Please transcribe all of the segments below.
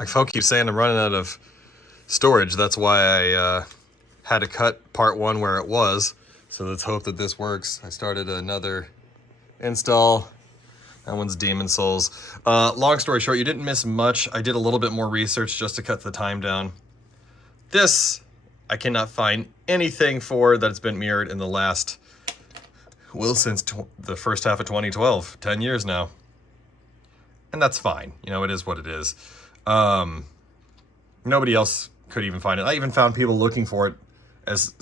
Like folk keep saying I'm running out of storage. That's why I had to cut part 1 where it was. So let's hope that this works. I started another install. That one's Demon Souls. Long story short, you didn't miss much. I did a little bit more research just to cut the time down. This, I cannot find anything for that's been mirrored in the last, well, since the first half of 2012. 10 years now. And that's fine. You know, it is what it is. Nobody else could even find it. I even found people looking for it as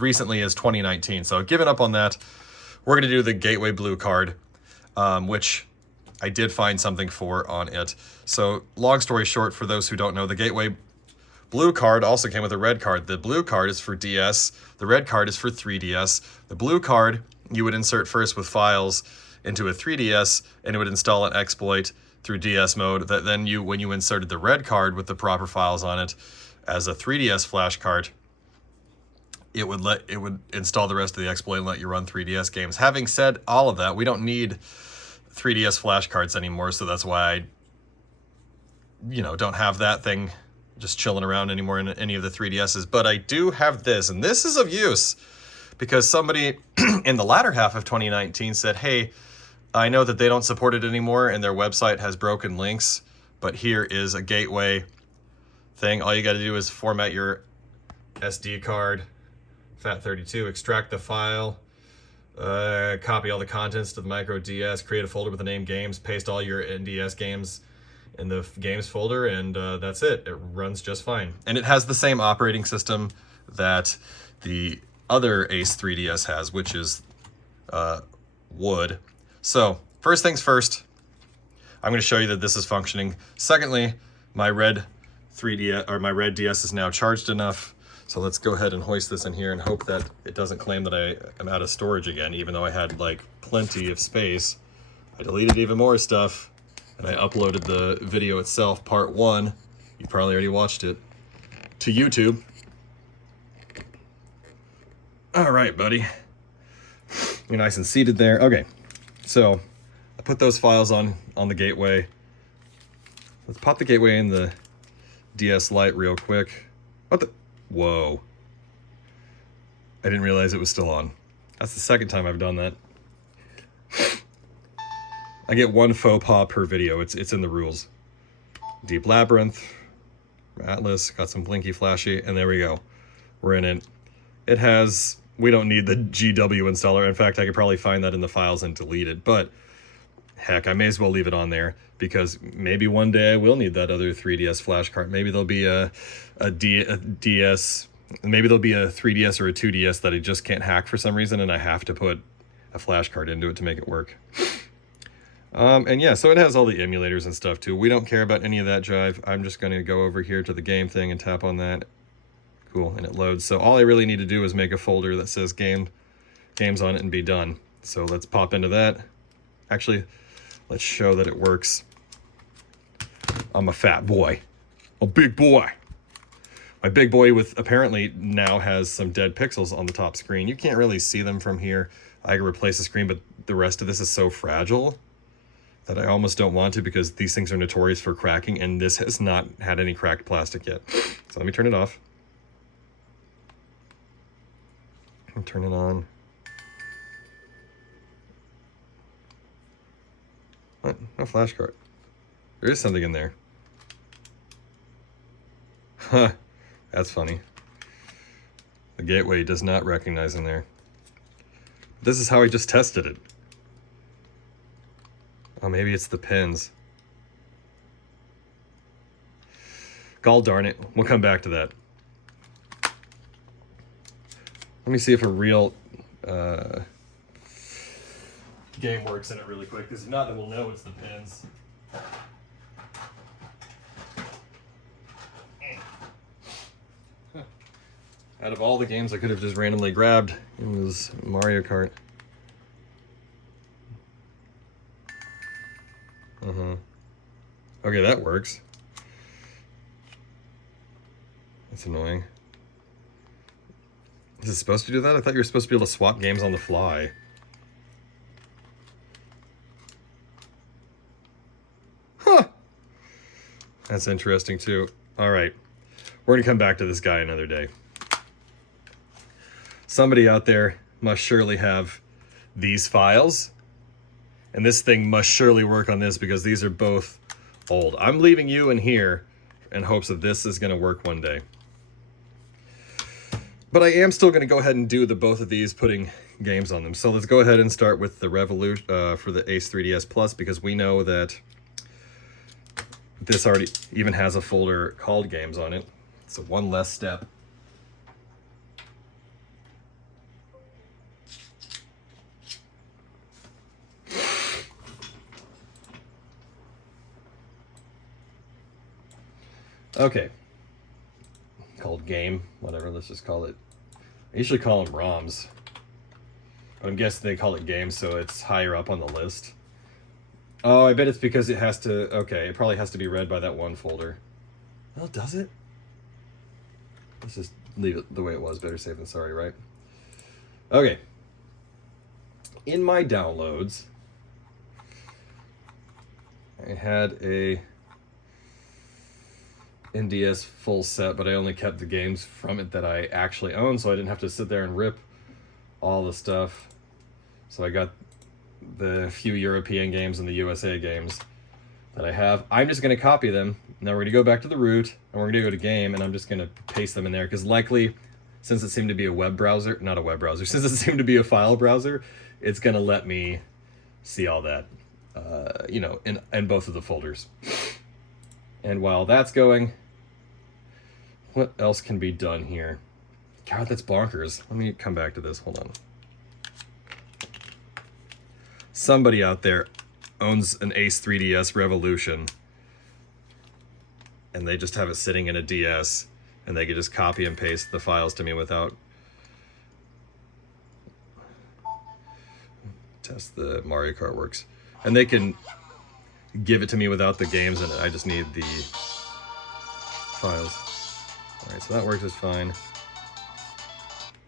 recently as 2019. So giving up on that, we're going to do the Gateway Blue card, which I did find something for on it. So long story short, for those who don't know, the Gateway Blue card also came with a red card. The blue card is for DS. The red card is for 3DS. The blue card you would insert first with files into a 3DS, and it would install an exploit through DS mode that then when you inserted the red card with the proper files on it as a 3DS flash card, it would install the rest of the exploit and let you run 3DS games. Having said all of that, we don't need 3DS flash cards anymore, so that's why I don't have that thing just chilling around anymore in any of the 3DSs. But I do have this, and this is of use because somebody in the latter half of 2019 said, hey, I know that they don't support it anymore and their website has broken links, but here is a gateway thing. All you got to do is format your SD card, FAT32, extract the file, copy all the contents to the micro DS, create a folder with the name games, paste all your NDS games in the games folder, and that's it. It runs just fine. And it has the same operating system that the other Ace3DS has, which is wood. So first things first, I'm going to show you that this is functioning. Secondly, my red DS is now charged enough. So let's go ahead and hoist this in here and hope that it doesn't claim that I am out of storage again, even though I had like plenty of space. I deleted even more stuff and I uploaded the video itself, part 1. You probably already watched it, to YouTube. All right, buddy. You're nice and seated there. Okay. So I put those files on the gateway. Let's pop the gateway in the DS Lite real quick. What the? Whoa. I didn't realize it was still on. That's the second time I've done that. I get 1 faux pas per video. It's in the rules. Deep Labyrinth, Atlas, got some blinky flashy, and there we go. We're in it. It has... We don't need the GW installer. In fact, I could probably find that in the files and delete it. But heck, I may as well leave it on there because maybe one day I will need that other 3DS flash card. Maybe there'll be a DS, maybe there'll be a 3DS or a 2DS that I just can't hack for some reason, and I have to put a flash card into it to make it work. And yeah, so it has all the emulators and stuff too. We don't care about any of that jive. I'm just going to go over here to the game thing and tap on that. Cool, and it loads. So all I really need to do is make a folder that says games on it and be done. So let's pop into that. Actually, let's show that it works. I'm a fat boy. A big boy. My big boy with apparently now has some dead pixels on the top screen. You can't really see them from here. I can replace the screen, but the rest of this is so fragile that I almost don't want to because these things are notorious for cracking, and this has not had any cracked plastic yet. So let me turn it off. And turn it on. What? No flash card. There is something in there. Huh. That's funny. The gateway does not recognize in there. This is how I just tested it. Oh, maybe it's the pins. Gall darn it. We'll come back to that. Let me see if a real game works in it really quick, because if not, then we'll know it's the pins. Out of all the games I could have just randomly grabbed, it was Mario Kart. Okay, that works. That's annoying. Is it supposed to do that? I thought you were supposed to be able to swap games on the fly. Huh. That's interesting too. All right. We're going to come back to this guy another day. Somebody out there must surely have these files. And this thing must surely work on this because these are both old. I'm leaving you in here in hopes that this is going to work one day. But I am still going to go ahead and do both of these, putting games on them. So let's go ahead and start with the Revolution for the Ace3DS Plus, because we know that this already even has a folder called games on it. So one less step. Okay. Called game, whatever, let's just call it. I usually call them ROMs. But I'm guessing they call it games, so it's higher up on the list. Oh, I bet it's because it has to... Okay, it probably has to be read by that one folder. Well, does it? Let's just leave it the way it was. Better safe than sorry, right? Okay. In my downloads, I had a NDS full set, but I only kept the games from it that I actually own, so I didn't have to sit there and rip all the stuff. So I got the few European games and the USA games that I have. I'm just going to copy them. Now we're going to go back to the root, and we're going to go to game, and I'm just going to paste them in there, because likely, since it seemed to be a web browser, not a web browser, since it seemed to be a file browser, it's going to let me see all that, you know, in both of the folders. And while that's going, what else can be done here? God, that's bonkers. Let me come back to this. Hold on. Somebody out there owns an Ace3DS Revolution, and they just have it sitting in a DS, and they could just copy and paste the files to me without... Test the Mario Kart works. And they can give it to me without the games in it. I just need the files. Alright, so that works just fine.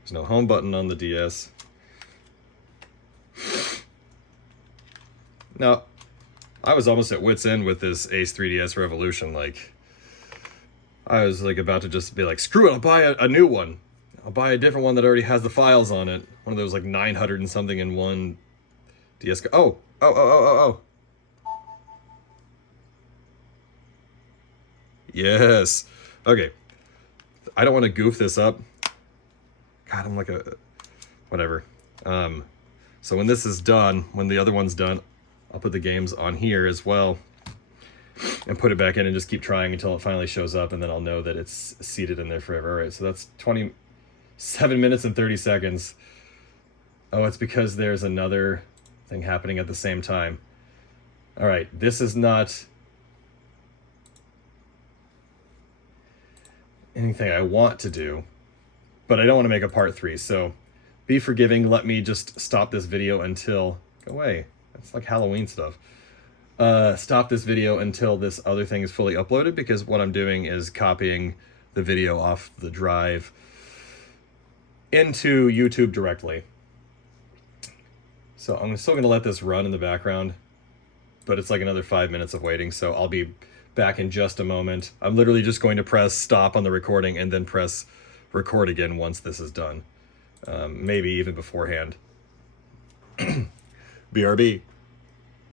There's no home button on the DS. Now, I was almost at wit's end with this Ace3DS Revolution. Like, I was like about to just be like, screw it, I'll buy a new one. I'll buy a different one that already has the files on it. One of those like 900 and something in one DS. Oh. Yes. Okay. I don't want to goof this up. God, I'm like a... Whatever. So when this is done, when the other one's done, I'll put the games on here as well. And put it back in and just keep trying until it finally shows up, and then I'll know that it's seated in there forever. All right, so that's 27 minutes and 30 seconds. Oh, it's because there's another thing happening at the same time. All right, this is not anything I want to do, but I don't want to make a part 3, so be forgiving. Let me just stop this video until... Go away. That's like Halloween stuff. Stop this video until this other thing is fully uploaded, because what I'm doing is copying the video off the drive into YouTube directly. So I'm still going to let this run in the background, but it's like another 5 minutes of waiting, so I'll be back in just a moment. I'm literally just going to press stop on the recording and then press record again once this is done. Maybe even beforehand. BRB.